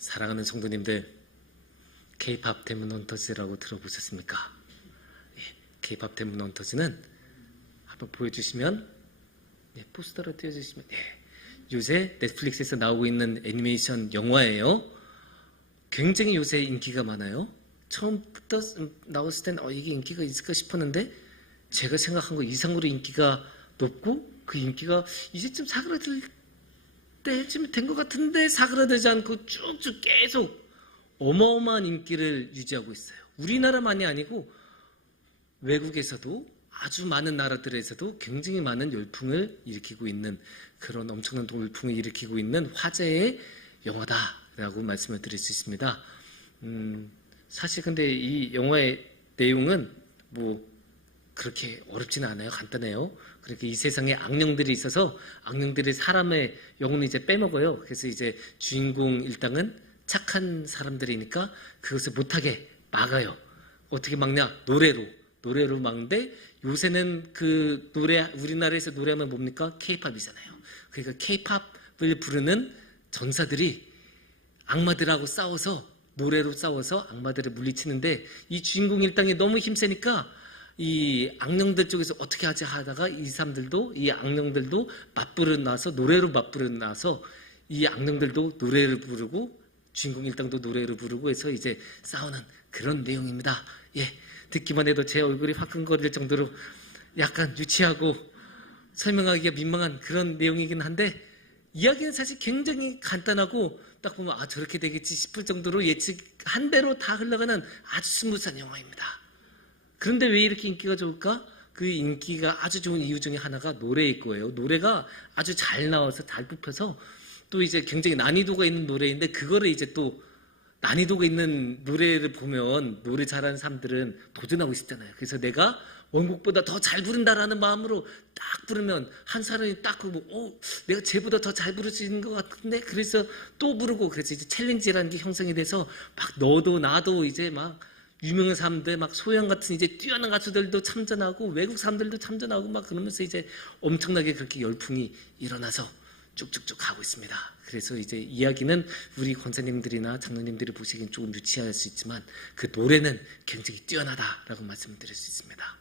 사랑하는 성도님들, K-팝 데몬 헌터즈라고 들어보셨습니까? K-팝 데몬 헌터즈는 한번 보여주시면, 포스터로 띄워주시면, 요새 넷플릭스에서 나오고 있는 애니메이션 영화예요. 굉장히 요새 인기가 많아요. 처음부터 나왔을 땐 이게 인기가 있을까 싶었는데 제가 생각한 거 이상으로 인기가 높고, 그 인기가 이제쯤 사그라들 때쯤 된 것 같은데 사그라들지 않고 쭉쭉 계속 어마어마한 인기를 유지하고 있어요. 우리나라만이 아니고 외국에서도, 아주 많은 나라들에서도 굉장히 많은 열풍을 일으키고 있는, 그런 엄청난 열풍을 일으키고 있는 화제의 영화다라고 말씀을 드릴 수 있습니다. 사실 근데 이 영화의 내용은 그렇게 어렵지는 않아요. 간단해요. 그러니까 이 세상에 악령들이 있어서 악령들이 사람의 영혼을 이제 빼먹어요. 그래서 이제 주인공 일당은 착한 사람들이니까 그것을 못하게 막아요. 어떻게 막냐? 노래로 막는데, 요새는 그 노래, 우리나라에서 노래하면 뭡니까? K-팝이잖아요. 그러니까 K-팝을 부르는 전사들이 악마들하고 싸워서, 노래로 싸워서 악마들을 물리치는데, 이 주인공 일당이 너무 힘세니까 이 악령들 쪽에서 어떻게 하지 하다가 이 사람들도, 이 악령들도 맞불을 놔서, 노래로 맞불을 놔서 이 악령들도 노래를 부르고 주인공 일당도 노래를 부르고 해서 이제 싸우는 그런 내용입니다. 듣기만 해도 제 얼굴이 화끈거릴 정도로 약간 유치하고 설명하기가 민망한 그런 내용이긴 한데, 이야기는 사실 굉장히 간단하고 딱 보면 저렇게 되겠지 싶을 정도로 예측한 대로 다 흘러가는 아주 스무스한 영화입니다. 그런데 왜 이렇게 인기가 좋을까? 그 인기가 아주 좋은 이유 중에 하나가 노래일 거예요. 노래가 아주 잘 나와서 잘 뽑혀서, 또 이제 굉장히 난이도가 있는 노래인데, 그거를 이제 또 난이도가 있는 노래를 보면 노래 잘하는 사람들은 도전하고 싶잖아요. 그래서 내가 원곡보다 더 잘 부른다라는 마음으로 딱 부르면 한 사람이 딱 내가 쟤보다 더 잘 부를 수 있는 것 같은데, 그래서 또 부르고, 그래서 이제 챌린지라는 게 형성이 돼서 막 너도 나도 이제 막 유명한 사람들, 막 소영 같은 이제 뛰어난 가수들도 참전하고 외국 사람들도 참전하고 막 그러면서 이제 엄청나게 그렇게 열풍이 일어나서 쭉쭉쭉 가고 있습니다. 그래서 이제 이야기는 우리 권사님들이나 장로님들이 보시기엔 조금 유치할 수 있지만, 그 노래는 굉장히 뛰어나다라고 말씀을 드릴 수 있습니다.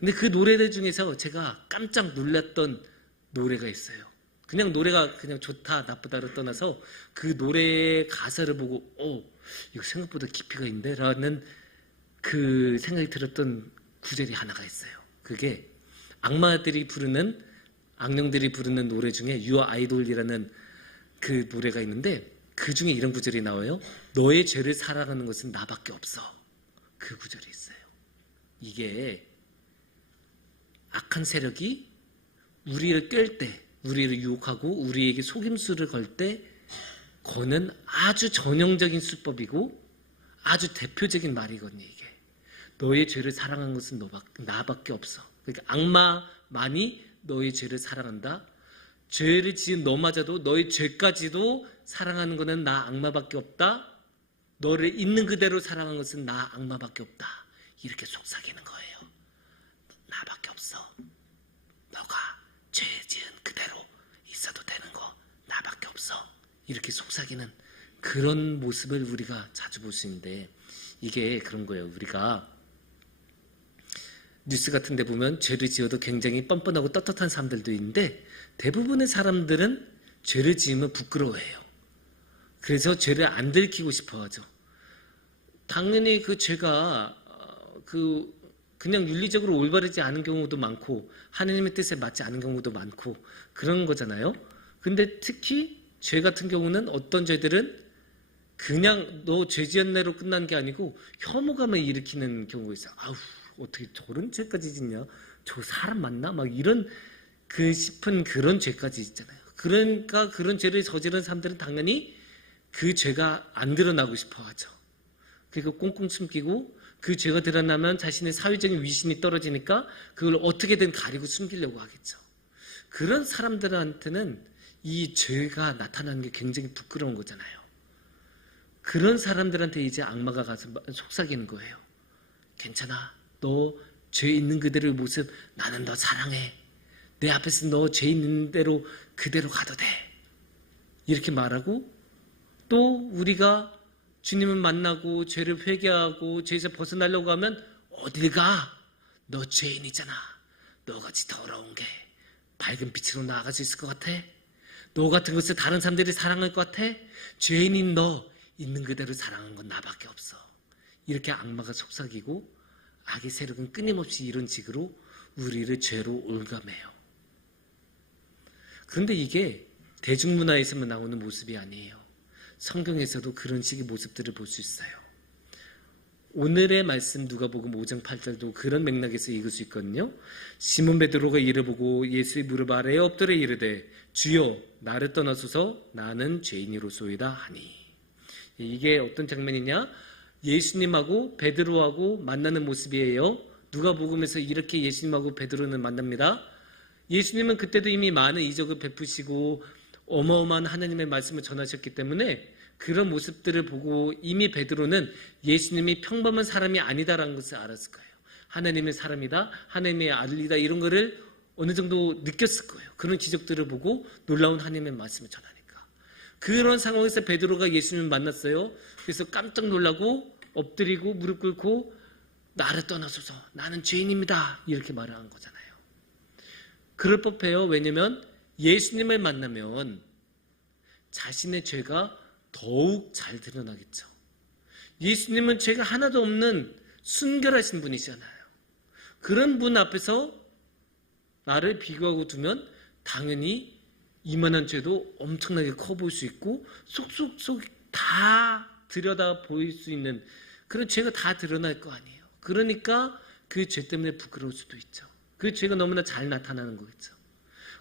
근데 그 노래들 중에서 제가 깜짝 놀랐던 노래가 있어요. 그냥 노래가 그냥 좋다 나쁘다를 떠나서 그 노래의 가사를 보고 이거 생각보다 깊이가 있는데 라는 그 생각이 들었던 구절이 하나가 있어요. 그게 악령들이 부르는 노래 중에 You Are Idol이라는 그 노래가 있는데, 그 중에 이런 구절이 나와요. 너의 죄를 사랑하는 것은 나밖에 없어. 그 구절이 있어요. 이게 악한 세력이 우리를 깰 때, 우리를 유혹하고 우리에게 속임수를 걸 때 거는 아주 전형적인 수법이고 아주 대표적인 말이거든요. 이게 너의 죄를 사랑하는 것은 나밖에 없어. 그러니까 악마만이 너의 죄를 사랑한다. 죄를 지은 너마저도 너의 죄까지도 사랑하는 것은 나 악마밖에 없다. 너를 있는 그대로 사랑하는 것은 나 악마밖에 없다. 이렇게 속삭이는 거예요. 나밖에 없어. 너가 죄 지은 그대로 있어도 되는 거 나밖에 없어. 이렇게 속삭이는 그런 모습을 우리가 자주 볼 수 있는데, 이게 그런 거예요. 우리가 뉴스 같은 데 보면 죄를 지어도 굉장히 뻔뻔하고 떳떳한 사람들도 있는데, 대부분의 사람들은 죄를 지으면 부끄러워해요. 그래서 죄를 안 들키고 싶어 하죠. 당연히 그 죄가 그냥 윤리적으로 올바르지 않은 경우도 많고 하느님의 뜻에 맞지 않은 경우도 많고 그런 거잖아요. 근데 특히 죄 같은 경우는 어떤 죄들은 그냥 너 죄 지었네로 끝난 게 아니고 혐오감을 일으키는 경우가 있어요. 어떻게 저런 죄까지 짓냐? 저 사람 맞나? 막 이런 싶은 그런 죄까지 있잖아요. 그러니까 그런 죄를 저지른 사람들은 당연히 그 죄가 안 드러나고 싶어 하죠. 그러니까 꽁꽁 숨기고, 그 죄가 드러나면 자신의 사회적인 위신이 떨어지니까 그걸 어떻게든 가리고 숨기려고 하겠죠. 그런 사람들한테는 이 죄가 나타나는 게 굉장히 부끄러운 거잖아요. 그런 사람들한테 이제 악마가 가서 속삭이는 거예요. 괜찮아. 너 죄 있는 그대로의 모습 나는 너 사랑해. 내 앞에서 너 죄 있는 대로 그대로 가도 돼. 이렇게 말하고 또 우리가 주님을 만나고 죄를 회개하고 죄에서 벗어나려고 하면 어딜 가? 너 죄인이잖아. 너같이 더러운 게 밝은 빛으로 나아갈 수 있을 것 같아? 너 같은 것을 다른 사람들이 사랑할 것 같아? 죄인인 너 있는 그대로 사랑한 건 나밖에 없어. 이렇게 악마가 속삭이고 악의 세력은 끊임없이 이런 식으로 우리를 죄로 올가매요. 그런데 이게 대중문화에서만 나오는 모습이 아니에요. 성경에서도 그런 식의 모습들을 볼 수 있어요. 오늘의 말씀 누가복음 5장 8절도 그런 맥락에서 읽을 수 있거든요. 시몬 베드로가 이를 보고 예수의 무릎 아래에 엎드려 이르되 주여 나를 떠나소서 나는 죄인이로소이다 하니. 이게 어떤 장면이냐? 예수님하고 베드로하고 만나는 모습이에요. 누가복음에서 이렇게 예수님하고 베드로는 만납니다. 예수님은 그때도 이미 많은 이적을 베푸시고 어마어마한 하나님의 말씀을 전하셨기 때문에 그런 모습들을 보고 이미 베드로는 예수님이 평범한 사람이 아니다라는 것을 알았을 거예요. 하나님의 사람이다, 하나님의 아들이다, 이런 거를 어느 정도 느꼈을 거예요. 그런 기적들을 보고 놀라운 하나님의 말씀을 전하니까. 그런 상황에서 베드로가 예수님을 만났어요. 그래서 깜짝 놀라고 엎드리고 무릎 꿇고 나를 떠나소서 나는 죄인입니다 이렇게 말을 한 거잖아요. 그럴 법해요. 왜냐하면 예수님을 만나면 자신의 죄가 더욱 잘 드러나겠죠. 예수님은 죄가 하나도 없는 순결하신 분이잖아요. 그런 분 앞에서 나를 비교하고 두면 당연히 이만한 죄도 엄청나게 커 보일 수 있고 쏙쏙쏙 다 들여다 보일 수 있는 그런 죄가 다 드러날 거 아니에요. 그러니까 그 죄 때문에 부끄러울 수도 있죠. 그 죄가 너무나 잘 나타나는 거겠죠.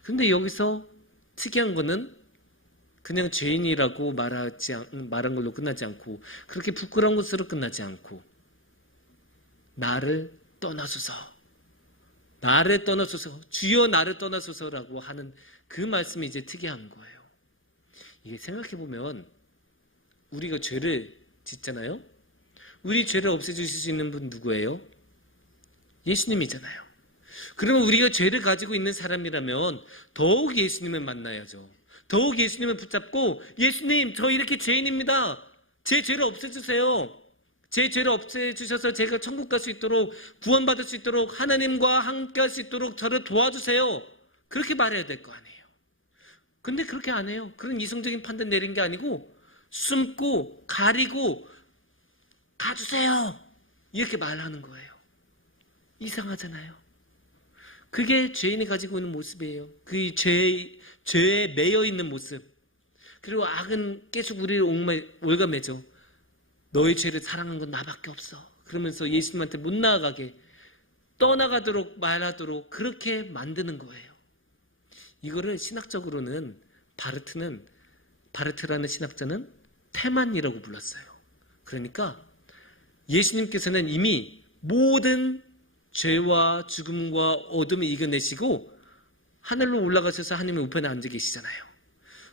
그런데 여기서 특이한 거는 그냥 죄인이라고 말한 걸로 끝나지 않고 그렇게 부끄러운 것으로 끝나지 않고 나를 떠나소서 나를 떠나소서 주여 나를 떠나소서라고 하는 그 말씀이 이제 특이한 거예요. 이게 생각해보면 우리가 죄를 짓잖아요. 우리 죄를 없애주실 수 있는 분 누구예요? 예수님이잖아요. 그러면 우리가 죄를 가지고 있는 사람이라면 더욱 예수님을 만나야죠. 더욱 예수님을 붙잡고 예수님 저 이렇게 죄인입니다. 제 죄를 없애주세요. 제 죄를 없애주셔서 제가 천국 갈 수 있도록 구원받을 수 있도록 하나님과 함께 할 수 있도록 저를 도와주세요. 그렇게 말해야 될 거 아니에요. 근데 그렇게 안 해요. 그런 이성적인 판단 내린 게 아니고 숨고 가리고 가주세요. 이렇게 말하는 거예요. 이상하잖아요. 그게 죄인이 가지고 있는 모습이에요. 그 죄에 매여 있는 모습. 그리고 악은 계속 우리를 올가매죠. 너의 죄를 사랑하는 건 나밖에 없어. 그러면서 예수님한테 못 나아가게 떠나가도록 말하도록 그렇게 만드는 거예요. 이거를 신학적으로는 바르트라는 신학자는 태만이라고 불렀어요. 그러니까 예수님께서는 이미 모든 죄와 죽음과 어둠을 이겨내시고 하늘로 올라가셔서 하나님의 우편에 앉아 계시잖아요.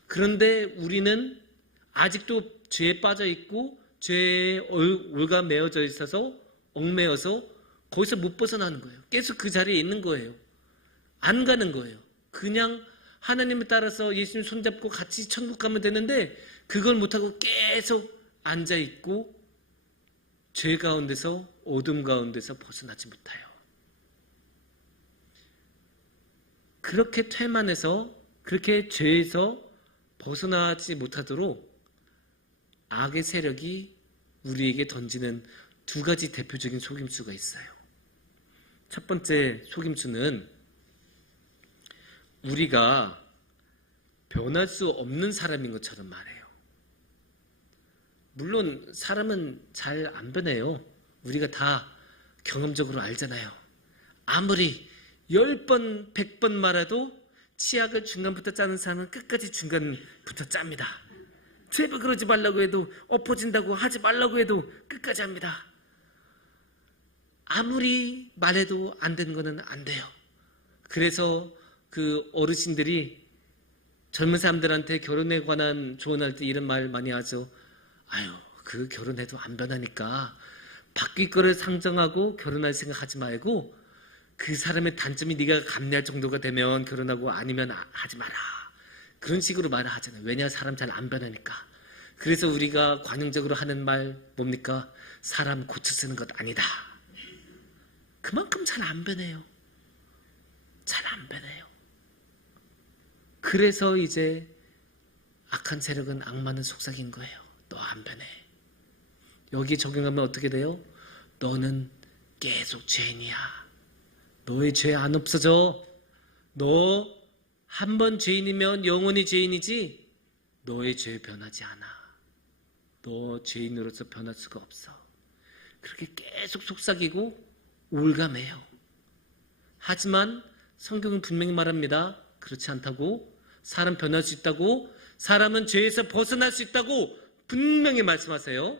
그런데 우리는 아직도 죄에 빠져 있고 죄에 올가매어져 있어서 얽매여서 거기서 못 벗어나는 거예요. 계속 그 자리에 있는 거예요. 안 가는 거예요. 그냥 하나님을 따라서 예수님 손잡고 같이 천국 가면 되는데 그걸 못하고 계속 앉아있고 죄 가운데서 어둠 가운데서 벗어나지 못해요. 그렇게 퇴만해서 그렇게 죄에서 벗어나지 못하도록 악의 세력이 우리에게 던지는 두 가지 대표적인 속임수가 있어요. 첫 번째 속임수는 우리가 변할 수 없는 사람인 것처럼 말해요. 물론 사람은 잘 안 변해요. 우리가 다 경험적으로 알잖아요. 아무리 10번, 100번 말해도 치약을 중간부터 짜는 사람은 끝까지 중간부터 짭니다. 제발 그러지 말라고 해도 엎어진다고 하지 말라고 해도 끝까지 합니다. 아무리 말해도 안 되는 거는 안 돼요. 그래서 그 어르신들이 젊은 사람들한테 결혼에 관한 조언할 때 이런 말 많이 하죠. 아유, 그 결혼해도 안 변하니까 바뀔 거를 상정하고 결혼할 생각 하지 말고 그 사람의 단점이 네가 감내할 정도가 되면 결혼하고 아니면 하지 마라. 그런 식으로 말을 하잖아요. 왜냐 사람 잘 안 변하니까. 그래서 우리가 관용적으로 하는 말 뭡니까? 사람 고쳐 쓰는 것 아니다. 그만큼 잘 안 변해요. 잘 안 변해요. 그래서 이제 악한 세력은 악마는 속삭인 거예요. 너 안 변해. 여기 적용하면 어떻게 돼요? 너는 계속 죄인이야. 너의 죄 안 없어져. 너 한 번 죄인이면 영원히 죄인이지 너의 죄 변하지 않아. 너 죄인으로서 변할 수가 없어. 그렇게 계속 속삭이고 올가매요. 하지만 성경은 분명히 말합니다. 그렇지 않다고. 사람 변할 수 있다고. 사람은 죄에서 벗어날 수 있다고 분명히 말씀하세요.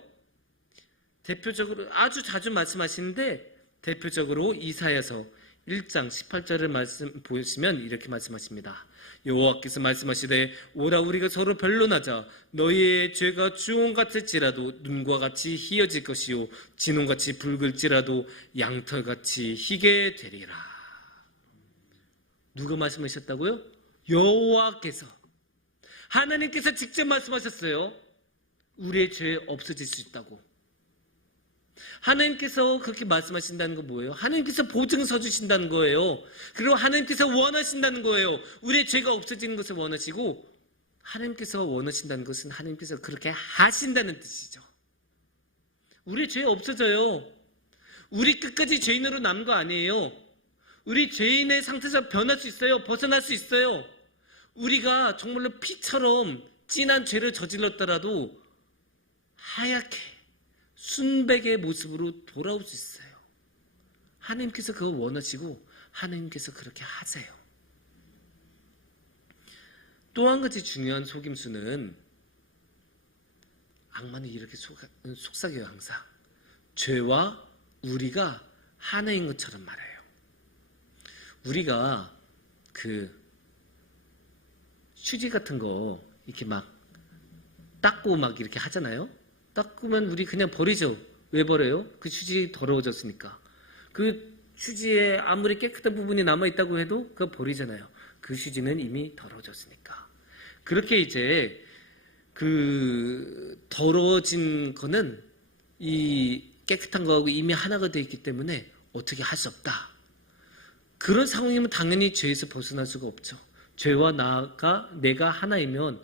대표적으로 아주 자주 말씀하시는데 대표적으로 이사야서 1장 18절을 말씀 보시면 이렇게 말씀하십니다. 여호와께서 말씀하시되 오라 우리가 서로 변론하자. 너희의 죄가 주홍같을지라도 눈과 같이 희어질 것이요 진홍같이 붉을지라도 양털같이 희게 되리라. 누가 말씀하셨다고요? 여호와께서. 하나님께서 직접 말씀하셨어요. 우리의 죄 없어질 수 있다고. 하나님께서 그렇게 말씀하신다는 건 뭐예요? 하나님께서 보증서 주신다는 거예요. 그리고 하나님께서 원하신다는 거예요. 우리의 죄가 없어지는 것을 원하시고 하나님께서 원하신다는 것은 하나님께서 그렇게 하신다는 뜻이죠. 우리의 죄 없어져요. 우리 끝까지 죄인으로 남은 거 아니에요. 우리 죄인의 상태에서 변할 수 있어요. 벗어날 수 있어요. 우리가 정말로 피처럼 진한 죄를 저질렀더라도 하얗게 순백의 모습으로 돌아올 수 있어요. 하나님께서 그거 원하시고 하나님께서 그렇게 하세요. 또 한 가지 중요한 속임수는 악마는 이렇게 속삭여요. 항상 죄와 우리가 하나인 것처럼 말해요. 우리가 그 휴지 같은 거 이렇게 막 닦고 막 이렇게 하잖아요. 닦으면 우리 그냥 버리죠. 왜 버려요? 그 휴지 더러워졌으니까. 그 휴지에 아무리 깨끗한 부분이 남아있다고 해도 그거 버리잖아요. 그 휴지는 이미 더러워졌으니까. 그렇게 이제 그 더러워진 거는 이 깨끗한 거하고 이미 하나가 되어 있기 때문에 어떻게 할 수 없다. 그런 상황이면 당연히 죄에서 벗어날 수가 없죠. 죄와 내가 하나이면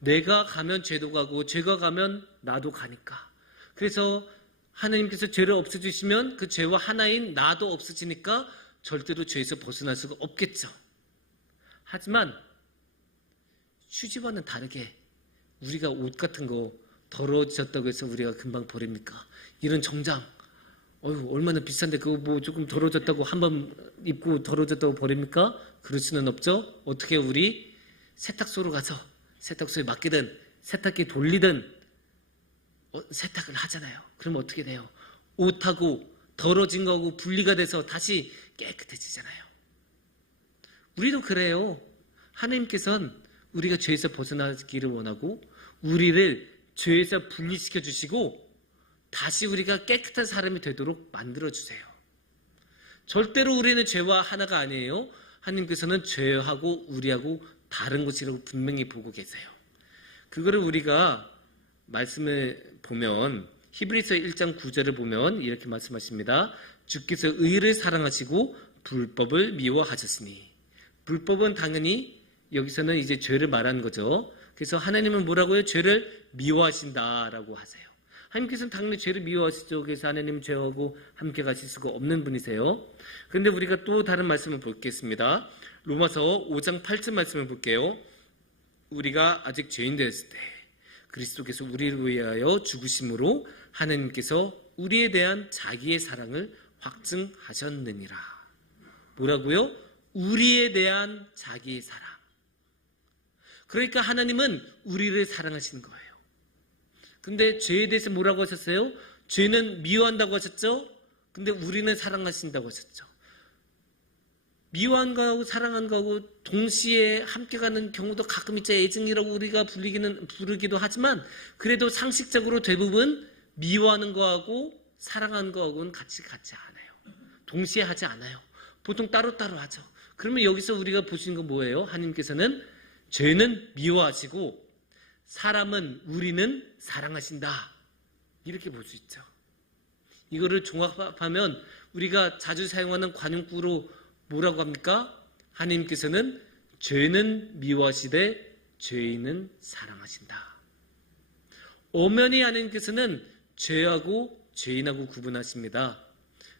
내가 가면 죄도 가고 죄가 가면 나도 가니까. 그래서 하나님께서 죄를 없애주시면 그 죄와 하나인 나도 없어지니까 절대로 죄에서 벗어날 수가 없겠죠. 하지만 휴지와는 다르게 우리가 옷 같은 거 더러워졌다고 해서 우리가 금방 버립니까? 이런 정장 얼마나 비싼데 그거 뭐 조금 더러워졌다고 한번 입고 더러워졌다고 버립니까? 그럴 수는 없죠. 어떻게 우리 세탁소로 가서 세탁소에 맡기든 세탁기 돌리든 세탁을 하잖아요. 그러면 어떻게 돼요? 옷하고 더러진 거하고 분리가 돼서 다시 깨끗해지잖아요. 우리도 그래요. 하나님께서는 우리가 죄에서 벗어나기를 원하고 우리를 죄에서 분리시켜 주시고 다시 우리가 깨끗한 사람이 되도록 만들어 주세요. 절대로 우리는 죄와 하나가 아니에요. 하나님께서는 죄하고 우리하고 다른 것이라고 분명히 보고 계세요. 그거를 우리가 말씀을 보면 히브리서 1장 9절을 보면 이렇게 말씀하십니다. 주께서 의를 사랑하시고 불법을 미워하셨으니. 불법은 당연히 여기서는 이제 죄를 말하는 거죠. 그래서 하나님은 뭐라고요? 죄를 미워하신다라고 하세요. 하나님께서는 당연히 죄를 미워하시죠. 그래서 하나님은 죄하고 함께 가실 수가 없는 분이세요. 그런데 우리가 또 다른 말씀을 보겠습니다. 로마서 5장 8절 말씀을 볼게요. 우리가 아직 죄인 되었을 때 그리스도께서 우리를 위하여 죽으심으로 하나님께서 우리에 대한 자기의 사랑을 확증하셨느니라. 뭐라고요? 우리에 대한 자기의 사랑. 그러니까 하나님은 우리를 사랑하시는 거예요. 근데 죄에 대해서 뭐라고 하셨어요? 죄는 미워한다고 하셨죠? 근데 우리는 사랑하신다고 하셨죠. 미워한 거하고 사랑한 거하고 동시에 함께 가는 경우도 가끔 있죠. 애증이라고 우리가 부르기도 하지만 그래도 상식적으로 대부분 미워하는 거하고 사랑하는 거하고는 같이 않아요. 동시에 하지 않아요. 보통 따로따로 하죠. 그러면 여기서 우리가 보시는 건 뭐예요? 하나님께서는 죄는 미워하시고 사람은 우리는 사랑하신다. 이렇게 볼 수 있죠. 이거를 종합하면 우리가 자주 사용하는 관용구로 뭐라고 합니까? 하나님께서는 죄는 미워하시되 죄인은 사랑하신다. 엄연히 하나님께서는 죄하고 죄인하고 구분하십니다.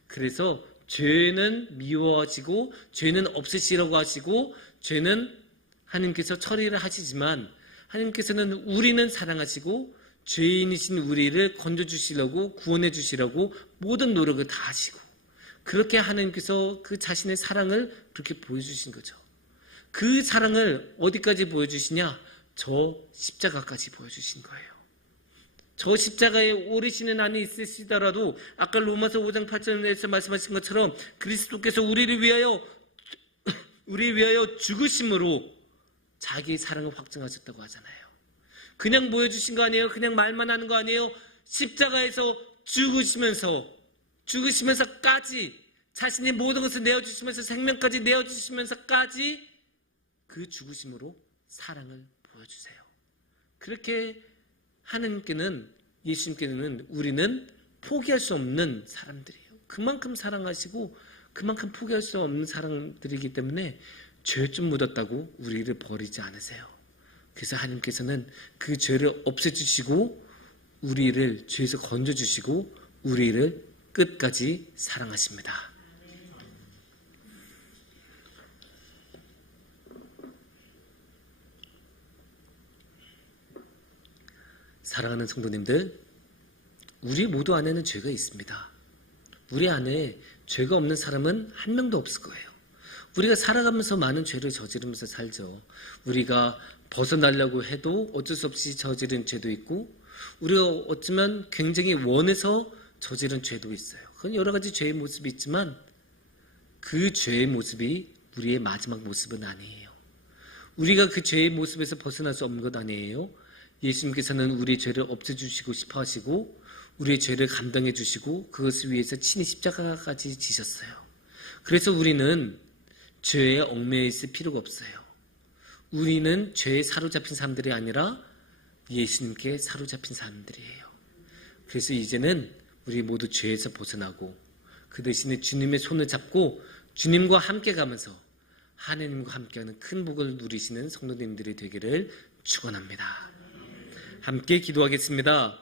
그래서 죄는 미워하시고 죄는 없애시라고 하시고 죄는 하나님께서 처리를 하시지만 하나님께서는 우리는 사랑하시고 죄인이신 우리를 건져주시려고 구원해 주시려고 모든 노력을 다 하시고 그렇게 하나님께서 그 자신의 사랑을 그렇게 보여주신 거죠. 그 사랑을 어디까지 보여주시냐? 저 십자가까지 보여주신 거예요. 저 십자가에 오르시는 한이 있으시더라도 아까 로마서 5장 8절에서 말씀하신 것처럼 그리스도께서 우리를 위하여 죽으심으로 자기 사랑을 확증하셨다고 하잖아요. 그냥 보여주신 거 아니에요? 그냥 말만 하는 거 아니에요? 십자가에서 죽으시면서까지 자신의 모든 것을 내어주시면서 생명까지 내어주시면서까지 그 죽으심으로 사랑을 보여주세요. 그렇게 하나님께는 예수님께는 우리는 포기할 수 없는 사람들이에요. 그만큼 사랑하시고 그만큼 포기할 수 없는 사람들이기 때문에 죄 좀 묻었다고 우리를 버리지 않으세요. 그래서 하나님께서는 그 죄를 없애주시고 우리를 죄에서 건져주시고 우리를 끝까지 사랑하십니다. 사랑하는 성도님들, 우리 모두 안에는 죄가 있습니다. 우리 안에 죄가 없는 사람은 한 명도 없을 거예요. 우리가 살아가면서 많은 죄를 저지르면서 살죠. 우리가 벗어나려고 해도 어쩔 수 없이 저지른 죄도 있고 우리가 어쩌면 굉장히 원해서 저지른 죄도 있어요. 그건 여러 가지 죄의 모습이 있지만 그 죄의 모습이 우리의 마지막 모습은 아니에요. 우리가 그 죄의 모습에서 벗어날 수 없는 것 아니에요. 예수님께서는 우리의 죄를 없애주시고 싶어 하시고 우리의 죄를 감당해 주시고 그것을 위해서 친히 십자가까지 지셨어요. 그래서 우리는 죄에 얽매여 있을 필요가 없어요. 우리는 죄에 사로잡힌 사람들이 아니라 예수님께 사로잡힌 사람들이에요. 그래서 이제는 우리 모두 죄에서 벗어나고 그 대신에 주님의 손을 잡고 주님과 함께 가면서 하나님과 함께하는 큰 복을 누리시는 성도님들이 되기를 축원합니다. 함께 기도하겠습니다.